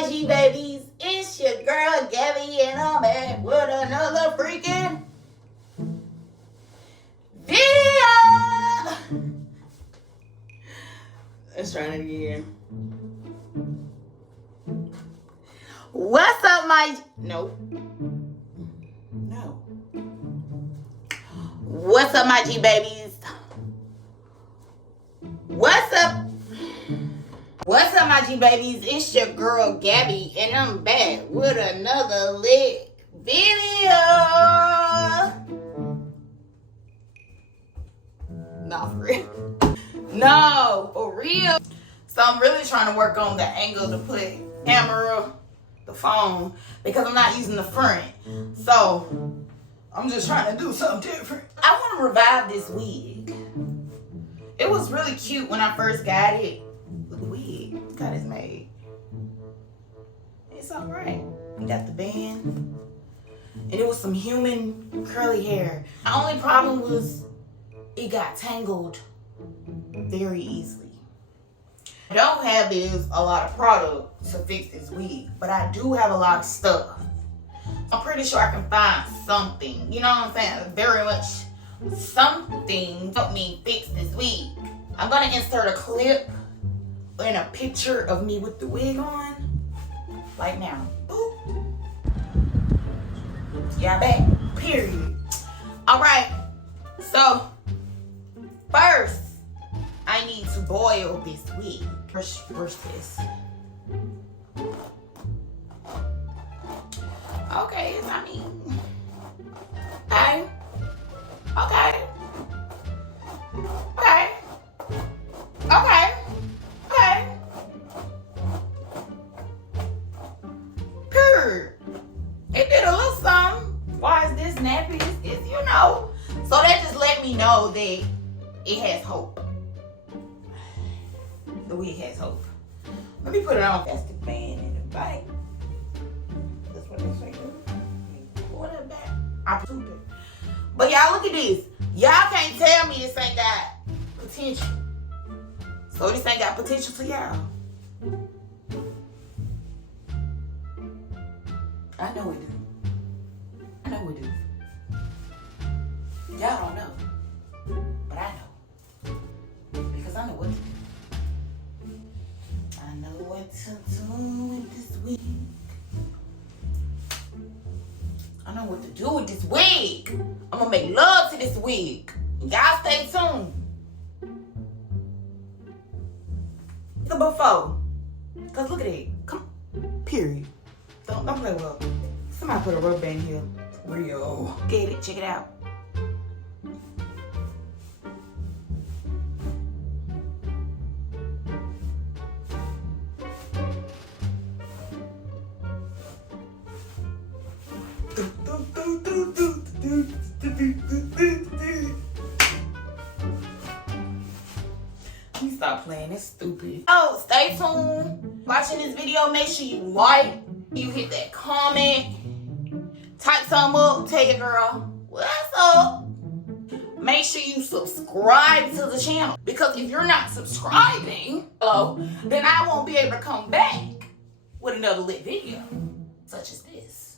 my G babies? It's your girl Gabby, and I'm back with another freaking video. Let's try it again. What's up, my no. What's up, my G babies? What's up? What's up, my G babies? It's your girl Gabby, and I'm back with another lit video. No, for real. No, for real. So I'm really trying to work on the angle to put camera, the phone, because I'm not using the front. So I'm just trying to do something different. I want to revive this wig. It was really cute when I first got it. The wig, look how it's made. It's all right. We got the band, and it was some human curly hair. The only problem was it got tangled very easily. I don't have is a lot of product to fix this wig, but I do have a lot of stuff. I'm pretty sure I can find something, you know what I'm saying? Very much something to help me fix this wig. I'm gonna insert a clip and a picture of me with the wig on, like now. Ooh. Yeah, back, period. All right, so first, I need to boil this wig. Brush this. Okay, I mean, okay. Purr. It did a little something. Why is this nappy? It's, you know. So that just let me know that it has hope. The wig has hope. Let me put it on. That's the fan in the back. That's what they say. Pull that back. I proved it. But y'all, look at this. Y'all can't tell me this ain't got potential. So this ain't got potential for y'all. I know it do. I know it do. Y'all don't know. But I know. Because I know what to do. I know what to do with this wig. I know what to do with this wig. I'm gonna make love to this wig. Y'all stay tuned. The before. Cause look at it. Come on. Period. Don't play with it. Somebody put a rubber band here. Real. Get it. Check it out. Let me stop playing. It's stupid. Oh, stay tuned. Watching this video, make sure you like, you hit that comment, type something up, tell your girl what's up. Make sure you subscribe to the channel, because if you're not subscribing, then I won't be able to come back with another lit video such as this.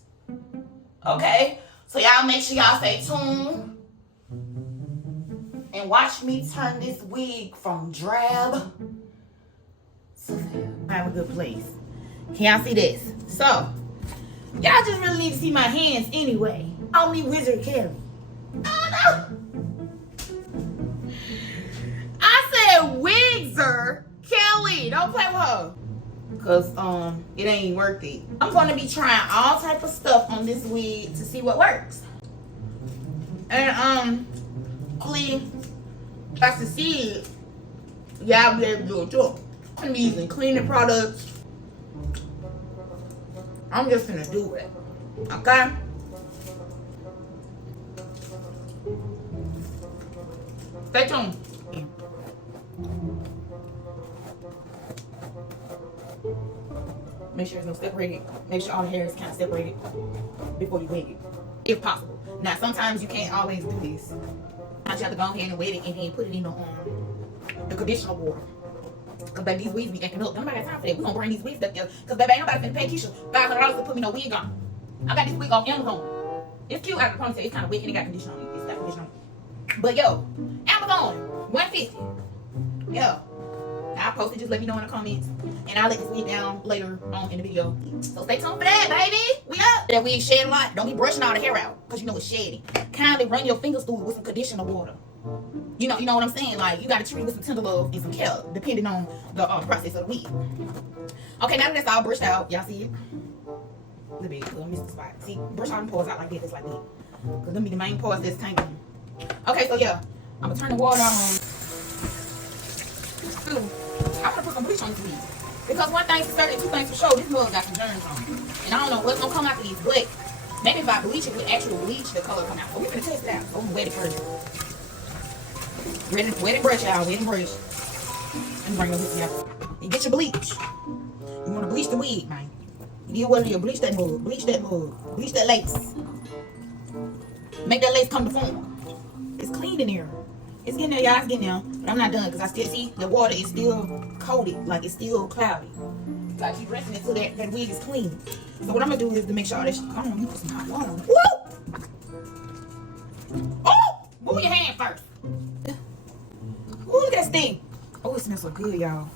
Okay? So y'all make sure y'all stay tuned and watch me turn this wig from drab to fair. I have a good place. Can y'all see this? So, y'all just really need to see my hands anyway. Call me Wizard Kelly. Oh no! I said Wizard Kelly. Don't play with her. Cause it ain't worth it. I'm gonna be trying all type of stuff on this wig to see what works. And hopefully, I succeed, y'all be able to do it too. I'm gonna be using cleaning products. I'm just gonna do it. Okay? Stay tuned. Make sure it's no separated. Make sure all the hair is kind of separated before you wig it, if possible. Now, sometimes you can't always do this. Sometimes you have to go ahead and wet it and then put it in the conditioner water. Cause baby, these wigs be acting up. Nobody got time for that. We gonna bring these wigs up there. Cause baby, ain't nobody finna pay Keisha $500 to put me no wig on. I got this wig off Amazon. It's cute. I can promise you, it's kind of wet and it got conditioner on it. It's got conditioner on it. But yo, Amazon, $150. Yo, I'll post it. Just let me know in the comments, and I'll let this wig down later on in the video. So stay tuned for that, baby. We up. That wig shed a lot. Don't be brushing all the hair out, cause you know it's shady. Kindly run your fingers through it with some conditioner water. You know what I'm saying? Like, you gotta treat it with some tender love and some care, depending on the process of the wig. Okay, now that that's all brushed out, y'all see it? Little bit, little missed the spot. See, brush all them pores out like this, just like that. Cause them be the main pores that's tangling. Okay, so yeah, I'm gonna turn the water on. I wanna put some bleach on this wig. Because one thing for certain, two things for sure, this mug got some germs on it. And I don't know what's gonna come out of these, but maybe if I bleach it with actual bleach, the color come out. So we're gonna test it out. So I'm gonna wet it first. Wet and brush, y'all. Wet and brush. And bring it with y'all. And get your bleach. You want to bleach the wig, man. You need what it is. Bleach that mug. Bleach that mug. Bleach that lace. Make that lace come to form. It's clean in here. It's getting there, y'all. It's getting there. But I'm not done because I still see the water is still coated. Like it's still cloudy. So I keep rinsing it so that wig is clean. So what I'm going to do is to make sure that come on, you put some hot water on it. Woo! Oh! Move your hand first. Ooh, look at that thing. Oh, it smells so good, y'all.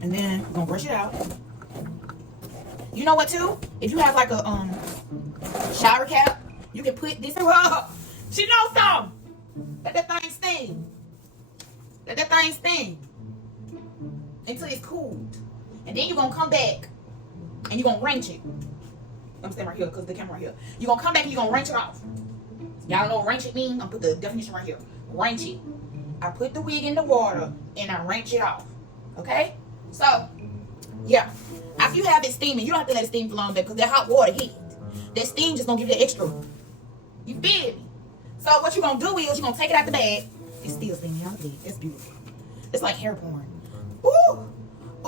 And then we're gonna brush it out. You know what, too? If you have like a shower cap, you can put this. Whoa, she knows something. Let that thing sting. Let that thing sting until it's cooled. And then you're gonna come back and you're gonna wrench it. I'm standing right here because the camera right here. You're gonna come back and you're gonna wrench it off. Y'all know what wrench it means? I'm gonna put the definition right here. Wrench it. I put the wig in the water and I wrench it off. Okay? So, yeah. After you have it steaming, you don't have to let it steam for long because that hot water heat. That steam just gonna give you the extra. You feel me? So what you're gonna do is you're gonna take it out the bag. It's still steaming out the bag. It's beautiful. It's like hair porn. Ooh!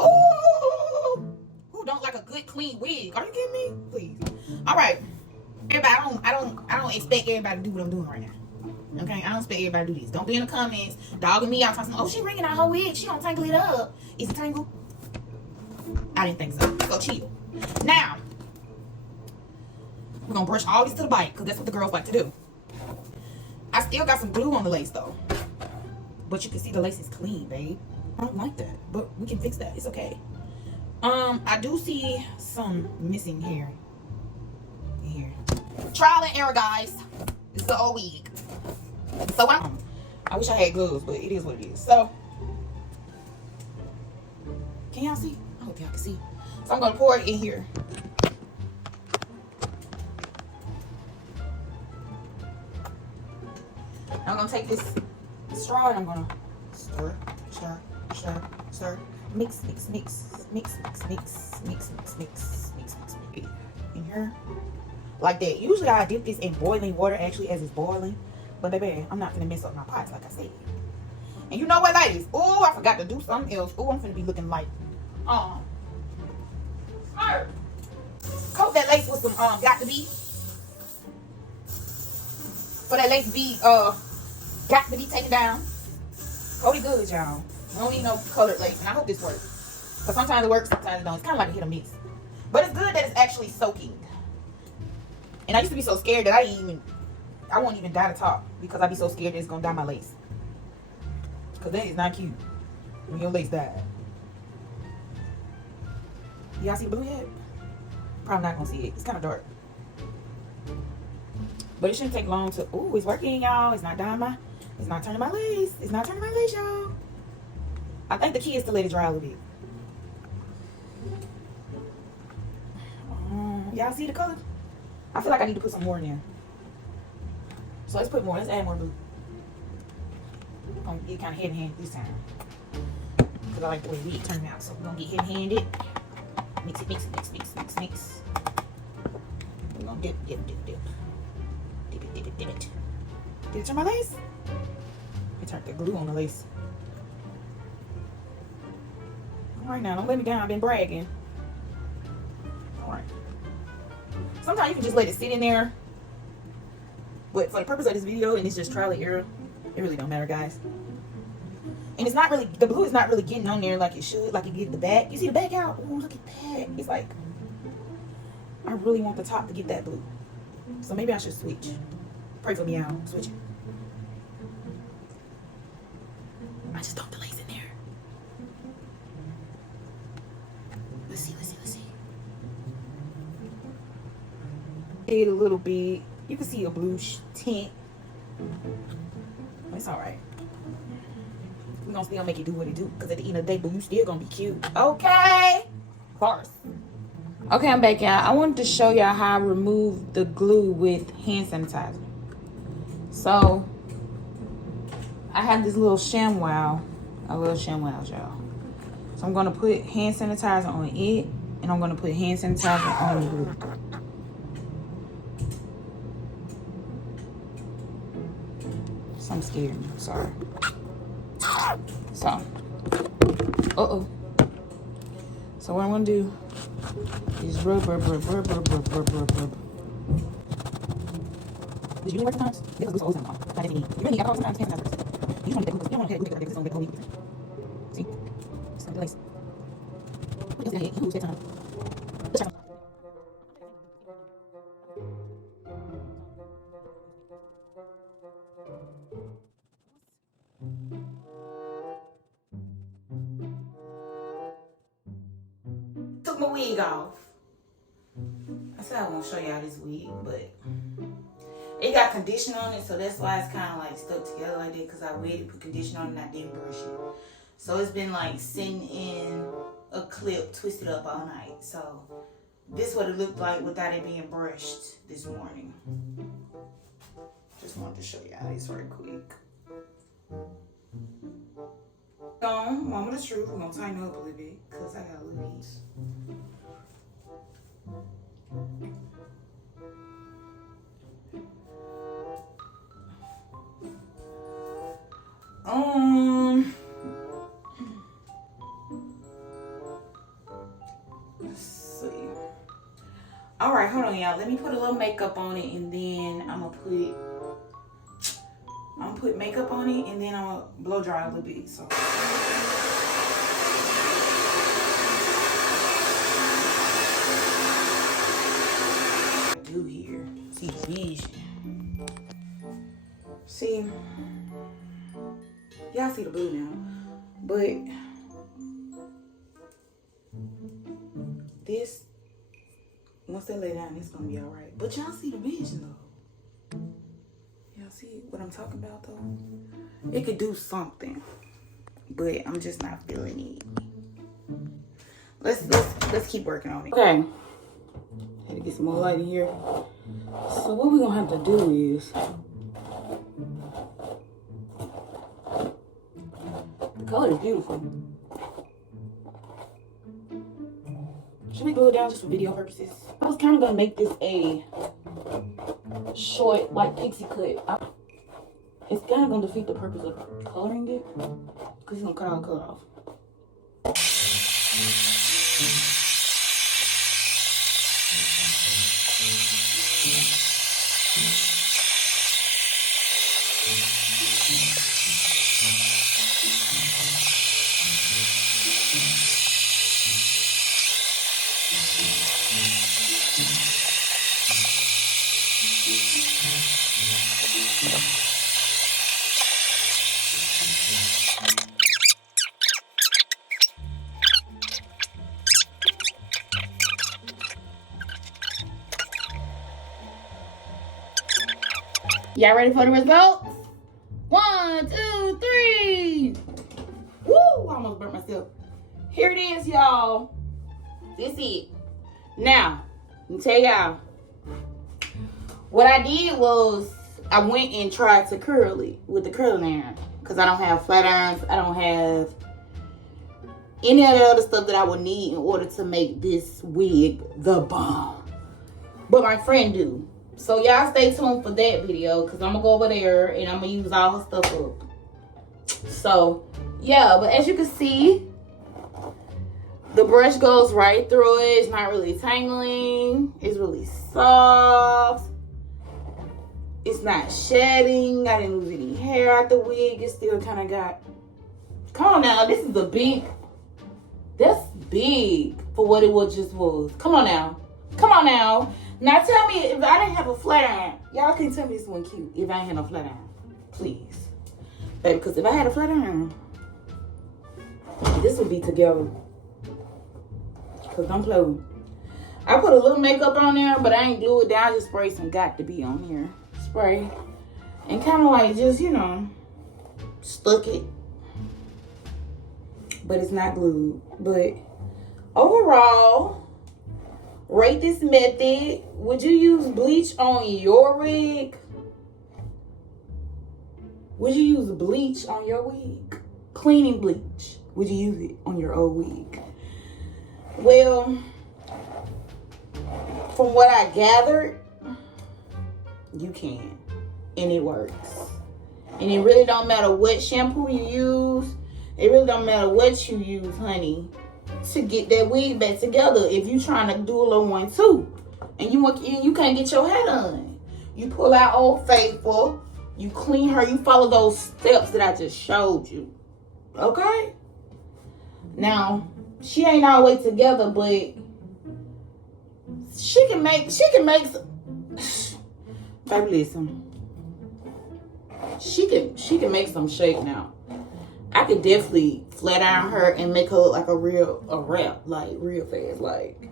Ooh! Who don't like a good clean wig? Are you kidding me? Please. Alright. Everybody, I don't expect everybody to do what I'm doing right now. Okay, I don't expect everybody to do this. Don't be in the comments dogging me out talking, oh, she wringing out her wig. She don't tangle it up. Is it tangled? I didn't think so. So chill. Now, we're going to brush all this to the bite because that's what the girls like to do. I still got some glue on the lace, though. But you can see the lace is clean, babe. I don't like that, but we can fix that. It's okay. I do see some missing hair. Here. Trial and error, guys. This is the old wig. So I wish I had gloves, but it is what it is. So, can y'all see? I hope y'all can see. So I'm gonna pour it in here. I'm gonna take this straw and I'm gonna stir, mix in here. Like that. Usually I dip this in boiling water actually as it's boiling. But baby, I'm not gonna mess up my pots like I said. And you know what, ladies? Oh, I forgot to do something else. Oh, I'm gonna be looking like coat that lace with some got to be. For that lace be got to be taken down. Coat it good, y'all. I don't need no colored lace. And I hope this works. Because sometimes it works, sometimes it don't. It's kind of like a hit or miss. But it's good that it's actually soaking. And I used to be so scared that I won't even dye the top because I'd be so scared that it's gonna dye my lace. Cause that is not cute when your lace died. Y'all see the blue yet? Probably not gonna see it. It's kind of dark. But it shouldn't take long to. Ooh, it's working, y'all. It's not dyeing my. It's not turning my lace. It's not turning my lace, y'all. I think the key is to let it dry a little bit. Y'all see the color? I feel like I need to put some more in there. So let's put more. Let's add more blue. I'm gonna get kind of head-handed this time. Because I like the way we turn out. So we're going to get head-handed. Mix it. We're going to dip. Dip it. Did it turn my lace? It turned the glue on the lace. Alright now, don't let me down. I've been bragging. Alright. Sometimes you can just let it sit in there. But for the purpose of this video, and it's just trial and error, it really don't matter, guys. And it's not really, the blue is not really getting on there like it should, like it get the back. You see the back out? Ooh, look at that. It's like, I really want the top to get that blue. So maybe I should switch. Pray for me, y'all. Switch it. I just dumped the lace in there. Let's see. It a little bit. You can see a blue tint. It's all right. We're gonna still make it do what it do, because at the end of the day, blue still gonna be cute. Okay. Farce. Okay, I'm back, y'all. I wanted to show y'all how I remove the glue with hand sanitizer. So I have this little ShamWow. I love ShamWows, y'all. So I'm gonna put hand sanitizer on it, and I'm gonna put hand sanitizer on the glue. I'm scared. Sorry. So, So what I'm gonna do is rub. Did you really work sometimes? This was always on. I didn't need. You really got all sometimes. You don't want to get glue. You don't want to get glue because it's gonna get the whole week. See? It's gonna be nice. What else did I hit? You said time. Took my wig off. I said I won't show y'all this wig, but it got conditioner on it, so that's why it's kind of like stuck together like that, because I waited, put conditioner on it, and I didn't brush it. So it's been like sitting in a clip, twisted up all night. So this is what it looked like without it being brushed this morning. Just wanted to show y'all this right quick. Moment of truth. We're gonna tighten up a little bit because I got a little piece. Let's see. All right, hold on, y'all. Let me put a little makeup on it, and then I'm gonna put makeup on it, and then I'm gonna blow dry a little bit. So. Here, see the vision. See, y'all see the blue now, but this, once they lay down, it's gonna be all right. But y'all see the vision though. Y'all see what I'm talking about though? It could do something, but I'm just not feeling it. Let's keep working on it. Okay. Had to get some more light in here. So what we're gonna have to do is, the color is beautiful. Should we glue it down just for video purposes? I was kind of gonna make this a short, like pixie cut. It's kind of gonna defeat the purpose of coloring it, because it's gonna cut all the color off. Y'all ready for the results? 1, 2, 3. Woo! I almost burnt myself. Here it is, y'all. This is it. Now, let me tell y'all. What I did was I went and tried to curl it with the curling iron, because I don't have flat irons. I don't have any of the other stuff that I would need in order to make this wig the bomb. But my friend do. So y'all stay tuned for that video, because I'm going to go over there and I'm going to use all her stuff up. So, yeah. But as you can see, the brush goes right through it. It's not really tangling. It's really soft. It's not shedding. I didn't lose any hair out the wig. It still kind of got Come on now. This is a big. That's big for what it just was. Come on now. Come on now. Now tell me if I didn't have a flat iron. Y'all can tell me this one cute if I ain't had no flat iron. Please. Baby, because if I had a flat iron, this would be together. Because don't play with me. I put a little makeup on there, but I ain't glue it down. I just spray some got to be on here. Spray. And kind of like just, you know, stuck it. But it's not glued. But overall, rate this method. Would you use bleach on your wig? Would you use bleach on your wig? Cleaning bleach. Would you use it on your old wig? Well, from what I gathered, you can. And it works. And it really don't matter what shampoo you use. It really don't matter what you use, honey, to get that wig back together. If you trying to do a little one too, and you can't get your hair done, you pull out Old Faithful, you clean her, you follow those steps that I just showed you. Okay? Now, she ain't all the way together, but she can make some. Baby, listen. She can make some shape now. I could definitely flat iron her and make her look like a wrap, like real fast, like.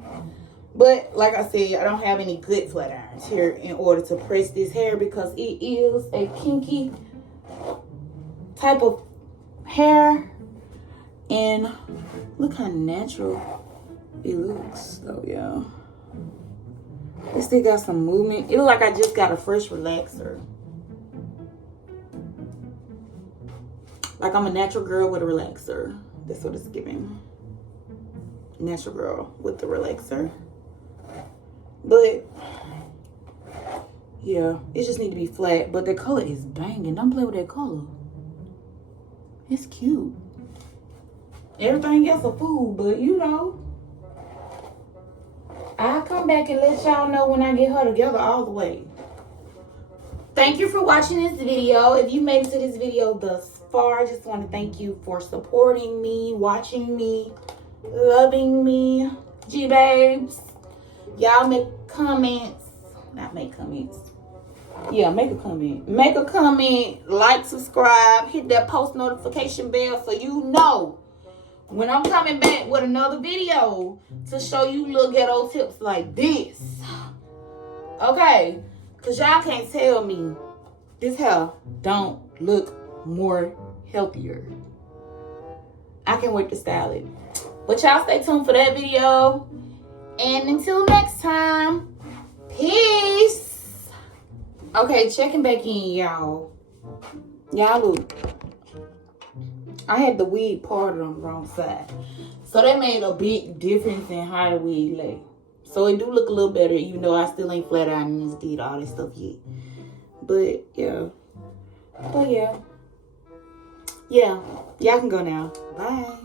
But like I said, I don't have any good flat irons here in order to press this hair because it is a kinky type of hair. And look how natural it looks. So yeah, it still got some movement. It look like I just got a fresh relaxer. Like I'm a natural girl with a relaxer. That's what it's giving. Natural girl with the relaxer. But yeah, it just need to be flat. But the color is banging. Don't play with that color. It's cute. Everything else a fool, but you know, I'll come back and let y'all know when I get her together all the way. Thank you for watching this video. If you made it to this video thus far, I just want to thank you for supporting me, watching me, loving me. G-babes. Y'all make comments. Not make comments. Yeah, make a comment. Make a comment, like, subscribe, hit that post notification bell so you know when I'm coming back with another video to show you little ghetto tips like this. Okay? Because y'all can't tell me this hair don't look more healthier. I can't wait to style it. But y'all stay tuned for that video. And until next time, peace. Okay, checking back in, y'all. Y'all look. I had the wig parted on the wrong side. So that made a big difference in how the wig lay. So it do look a little better, even though I still ain't flat ironing this, did all this stuff yet. But yeah. But yeah. Yeah. Y'all can go now. Bye.